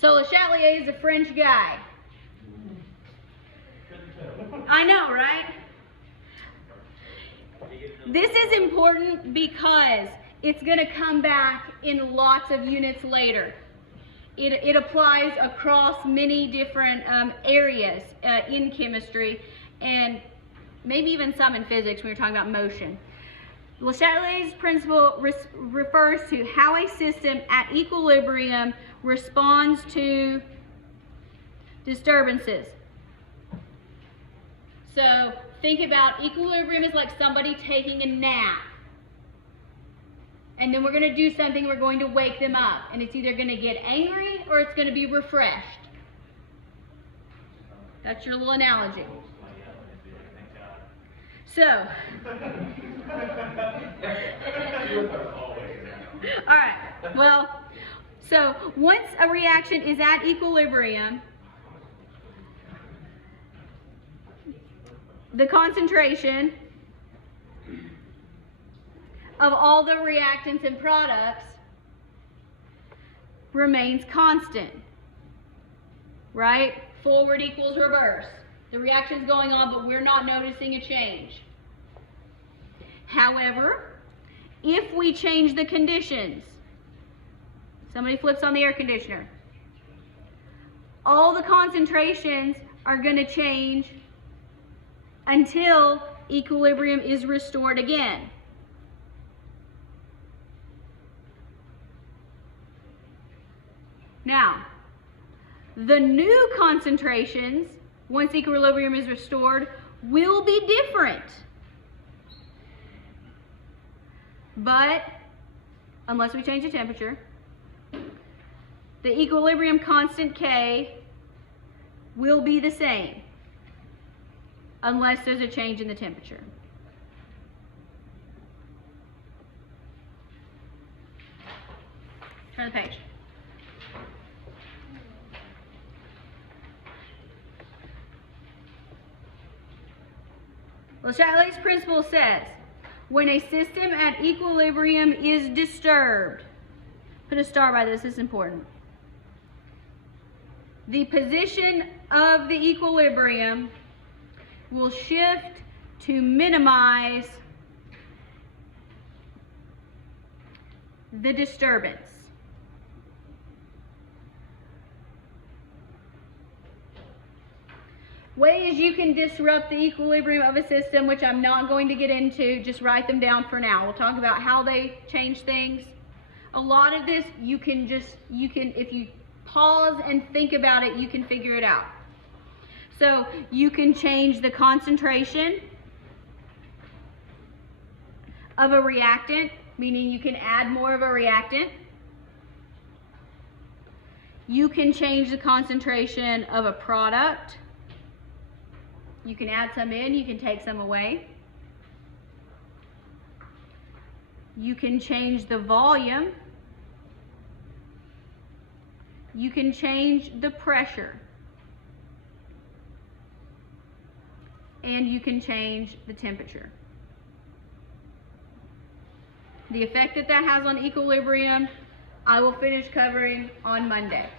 So Le Chatelier is a French guy. I know, right? This is important because it's going to come back in lots of units later. It applies across many different areas in chemistry, and maybe even some in physics when you're talking about motion. Le Chatelier's principle refers to how a system at equilibrium responds to disturbances. So think about equilibrium is like somebody taking a nap. And then we're going to do something, we're going to wake them up. And it's either going to get angry or it's going to be refreshed. That's your little analogy. So, all right, well, so once a reaction is at equilibrium, the concentration of all the reactants and products remains constant, right? Forward equals reverse. The reaction's going on, but we're not noticing a change. However, if we change the conditions, somebody flips on the air conditioner, all the concentrations are going to change until equilibrium is restored again. Now, the new concentrations, once equilibrium is restored, will be different. But, unless we change the temperature, the equilibrium constant K will be the same, unless there's a change in the temperature. Turn the page. Le Chatelier's principle says, when a system at equilibrium is disturbed, put a star by this is important. The position of the equilibrium will shift to minimize the disturbance. Ways you can disrupt the equilibrium of a system, which I'm not going to get into, just write them down for now. We'll talk about how they change things. A lot of this you can, if you pause and think about it, you can figure it out. So you can change the concentration of a reactant, meaning you can add more of a reactant. You can change the concentration of a product. You can add some in, you can take some away. You can change the volume. You can change the pressure. And you can change the temperature. The effect that that has on equilibrium, I will finish covering on Monday.